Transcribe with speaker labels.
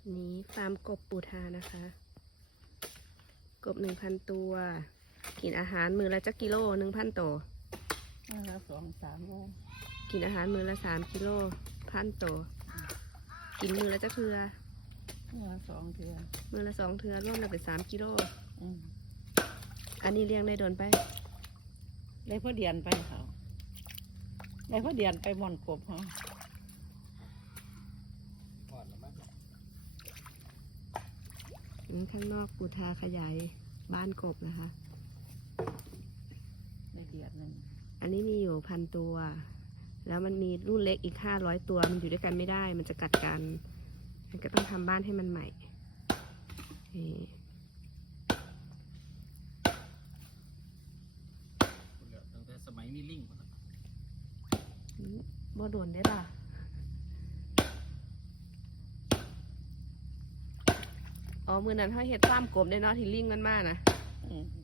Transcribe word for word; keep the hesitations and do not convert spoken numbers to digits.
Speaker 1: นี้ฟาร์มกบปูทานะคะ กบหนึ่งพันตัว กินอาหารมือละจักกิโลหนึ่งพันตัว
Speaker 2: มือละสองสามโล
Speaker 1: กินอาหารมือละสามกิโลพันตัว กินมือละจักเทือ
Speaker 2: มือละสองเทือ
Speaker 1: มือละสองเทือรวมแล้วเป็นสามกิโล
Speaker 2: อืม
Speaker 1: อันนี้เลี้ยงได้โดนไป
Speaker 2: ได้พ่อเดียนไปเขาได้พ่อเดียนไปม่อนกบเขา
Speaker 1: อืมข้างนอกปูทาขยายบ้านกบนะคะ
Speaker 2: ได้เดียนหนึ่ง
Speaker 1: อันนี้มีอยู่พันตัว แล้วมันมีรุ่นเล็กอีกห้าร้อยตัว มันอยู่ด้วยกันไม่ได้ มันจะกัดกัน มันก็ต้องทำบ้านให้มันใหม่นี่
Speaker 3: ตั้งแต่สมัยมีลิงก่อนนะ
Speaker 1: อืมบ่โดนได้ล่ะ อ๋อ มือนั้นเขาเห็ดฟาร์มกบได้เนาะที่ลิงมันมากนะ
Speaker 2: อืม